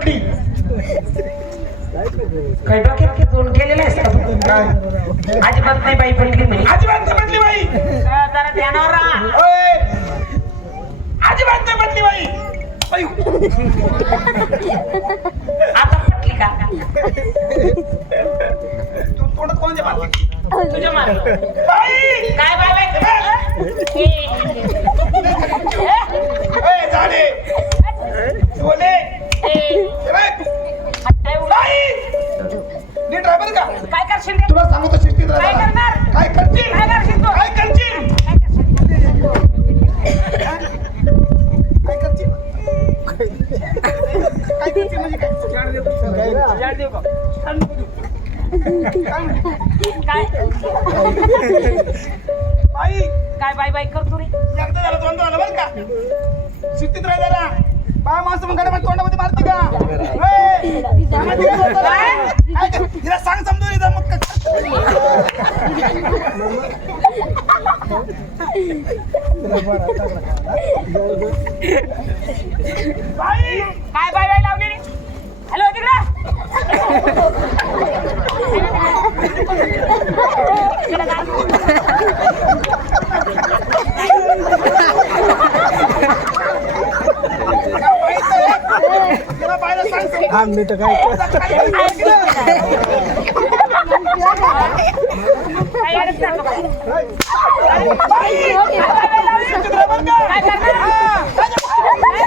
पटली काय डोक्यात दोन केलेलं आहेस का? काय? अजिबात नाही बाई पडली म्हणे. अजिबात नाही पटली बाई. जरा ध्यानावर राहा. ओय! अजिबात नाही पटली बाई. बाई. आता पटली का? तू तोंडात कोणाच्या मारली? तुझ्या मागे काय? बाई. काय बाय बाय करतो रे? एकदा झालं दोनदा झालं बरं का? शिस्तीत राहा जरा बाय माणसं मग गाड्या तोंडामध्ये मारते का ए, मारते का तोंडाला? काय कर- हिला सांग समजून येतं मग काय- बाई काय बाय बाय लावली रे हॅलो तिकडे तिला बायला सांग समजून. आम्ही तर काय? काय अडचण नको काय. बाई, शिस्तीत राहा बरं का? काय करणार हा.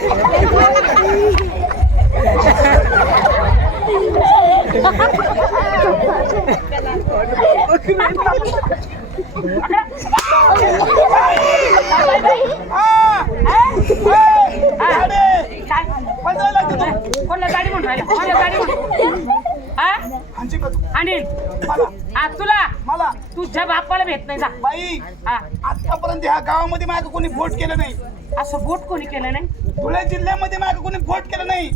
ए, झाडे. काय पंचायला लागते तू. कोणला गाडी म्हणून राहिला? कोणला गाडी म्हणून? हा? हाणशी का तू? अनिल मला आ तुला? मला. तुझ्या बापाला भेट नाही जा. बाई हा. आतापर्यंत ह्या गावामध्ये माझं कोणी वोट केलं नाही. असं बोट कोणी केलं नाही? धुळे जिल्ह्यामध्ये माझं कोणी वोट केलं नाही.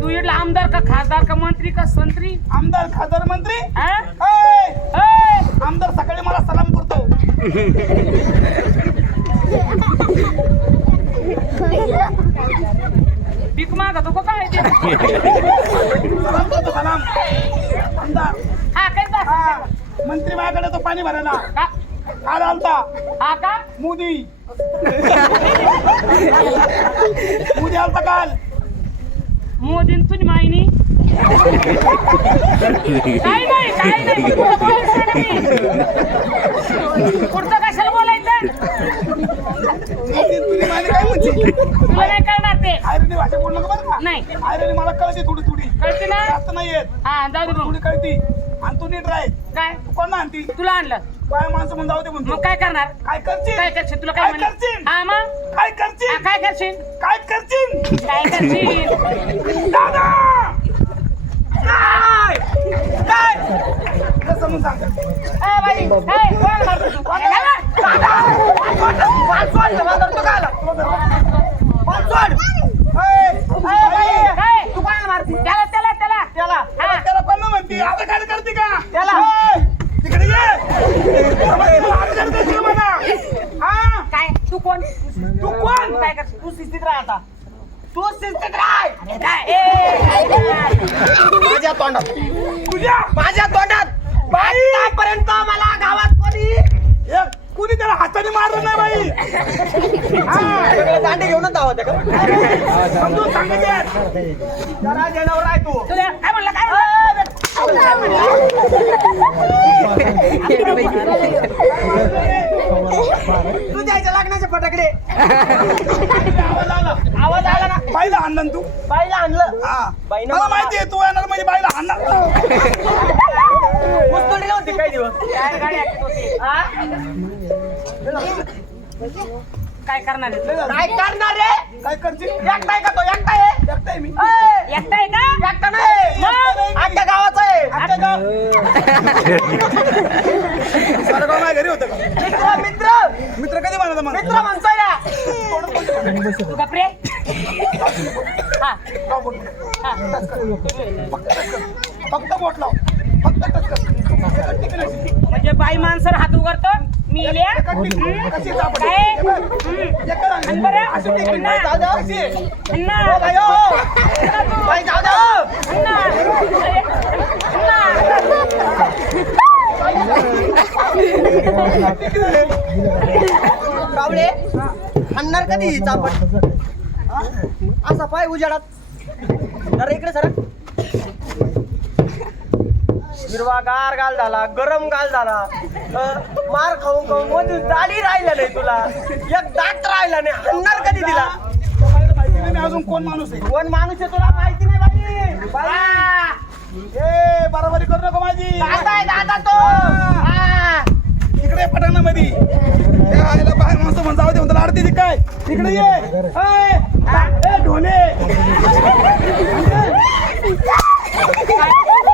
तू इथला आमदार का खासदार का मंत्री का संत्री? आमदार खासदार मंत्री? हा? ए, ए, आमदार सकाळी मला सलाम करतो. काय हा काय हा मंत्री माझ्याकडे तो पाणी भरायला. का काल आलता हा का? मोदी. मोदी आलता काल. मोदीन तुझी मायनी. काय नाही काय नाही. पुढचं कशाला बोलायचं? तुला नाही कळणार ते. आयरणी भाषा बोलू नका बरं का? नाही. आयरणी मला कळते थोडी थोडी. कळते ना? जास्त नाही येत. हा जाऊ दे थोडी कळती. आणि तू नीट राह. काय? तू कोण आणती? तुला आणलं. काय माणसं म्हणून जाऊ दे म्हणतो. मग काय करणार? काय करशील? काय करशील? तुला काय काय म्हणलं? करशील? हा मग? काय हा, करशील काय करशील? काय करशील? काय करशील? दादा! काय काय कसं सांग ए, बाई, ए, कोणाला मारतो तू? कोणाला? ए, बाई, तू कोणाला मारती? त्याला त्याला त्याला त्याला हा. त्याला पण ना म्हणते आता काय करते का त्याला. ए, तिकडे ये आम्हाला तुला हात करते तुला म्हणा. हा काय तू कोण तू कोण काय करशील तू शिस्तीत राह आता तू शिस्तीत राह अरे काय? ए, काय करणार? माझ्या तोंडात. तुझ्या माझ्या तोंडात. आतापर्यंत मला गावात कोणी एक कुणी त्याला हाताने मारलं नाही बाई? हा. दांडे घेऊनच धावत का? समजून सांगायचे जरा जनावर आहे तू. तुला काय म्हणलं काय? तुझ्या लग्नाचे फटाकडे. आवाज आला ना. बाईला आणलं तू? बाईला आणलं. हा. बाईनं मला माहिती आहे तू येणार म्हणजे बाईला आणणार होती काही दिवस. काय गाडी होती? हा? काय करणार आहे? काय करणार रे काय करशील एकटाय का तो? एकटाय आहे? एकटाय मी. ए, एकटा आहे का? एकटा नाही. मग? गावाचा आहे. आता गाव सारं गाव माझ्या घरी होतं का? मित्र मित्र. मित्र कधी म्हणत मला मित्र म्हणतोय ना. तू फक्त बोट लाव फक्त टच कर म्हणजे बाई माणसं हात उघडतो. मी इल्या कावळे आणणार कधी चापड असा पाय उजाडात. जरा इकडे सर. हिरवा गार गाल झाला गरम गाल झाला. मार खाऊन खाऊन मधून दाढी राहिला नाही तुला? एक दात राहिला नाही आणणार कधी मी अजून कोण माणूस आहे कोण माणूस आहे तुला माहिती नाही बाई. ए बरोबरी करू नको माझी. दादा आहे दादा तो. हा. इकडे पटांगणामध्ये त्या आईला बाहेर माणसं म्हणून जाऊ दे म्हणतात आरती काय? इकडे ये. ढोले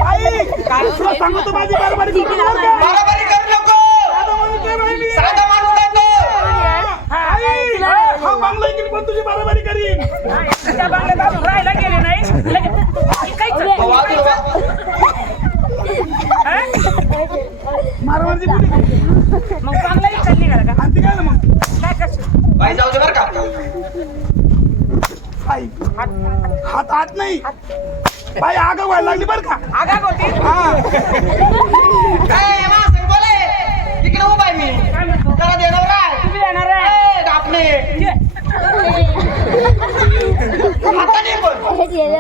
आई, तुला सांगतो माझी बरोबरी करू नको बरं का? बरोबरी करू नको साधा माणूस नाही बाई मी. साधा माणूस आहे तो आई, हा बांगला इकडे पण तुझी बरोबरी करीन त्या बांगल्यात अजून राहायला गेले नाही लगेच ऐकायचं. वाजू वा- हा? मारवाडची पुरी मग बांगला इकडे निघाला का आणि ती काय ना मग काय कसं बाई जाऊ दे बरं का आई हात हात नाही. बाई आग व्हायला लागली बरं का? आगा होती हा. ए, माणसं बोले. इकडे उभा आहे मी. काय म्हणतो जरा आहे. तुम्ही येणार आहे. हाताने पण.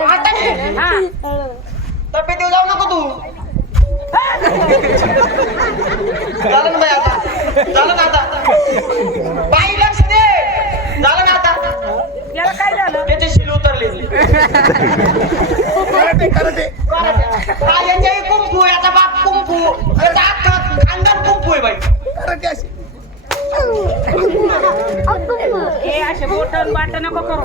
हाताने हा. तब्येत जाऊ नको तू झालं ना बाई आता झालं ना आता बाई लक्ष दे झालं ना आता याला काय झालं त्याची शिल उतरली कराटे कराटे हा याच्याही कुंकू याचा बाप कुंकू. खानदान कुंकू आहे बाई. हे असे बोटन बाट नको करू.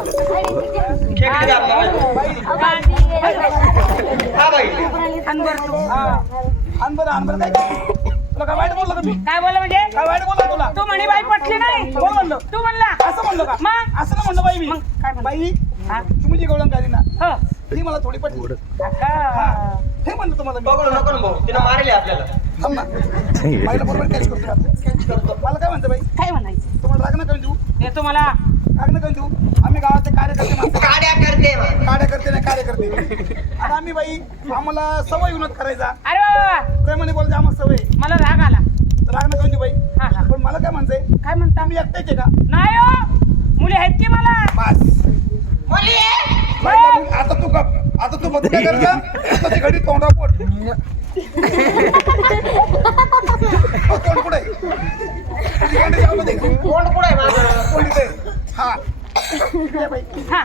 हा बाई. अनवर तू. आण बरं आण बरं. काय तुला काय वाईट बोललं मी? काय बोला म्हणजे? काय वाईट बोलला तुला? तू म्हणे बाई पटली नाही. कोण म्हणलं? तू म्हणला. असं म्हणलं का? मग? असं म्हणलं बाई मी. मग काय? बाई हा? तुम्ही जी गवळण काढली ना हो. ती मला थोडी पटली. का? हे. म्हणलं तुम्हाला मी. बघू नको ना भाऊ. तिनं मारले आपल्याला. थांब ना. बाईला बरोबर कॅच करतो आता. कॅच करतो. मला काय म्हणतं बाई? काय म्हणायचं? तुम्हाला राग नका देऊ? हे तुम्हाला राग नका देऊ? आम्ही गावाचे कार्यकर्ते माणसं. गाड्या करते बा. कार्यकर्ते नाही कार्यकर्ते. आणि आम्ही बाई आम्हाला सवय विनोद करायचा. अरे बाबा प्रेमाने बोलायचं आम्हाला सवय. मला राग आला. तर राग नका देऊ बाई. हा हा. पण मला काय म्हणतंय? काय म्हणता? आम्ही एकट्याच आहे का? नाही हो. मुली आहेत की मला? बस. आता तू गप. आता तू काय करता आता ती घडी तोंडा पोट अहो, तोंड कुठे? कोण कुठं माझं? कोण हा. हा.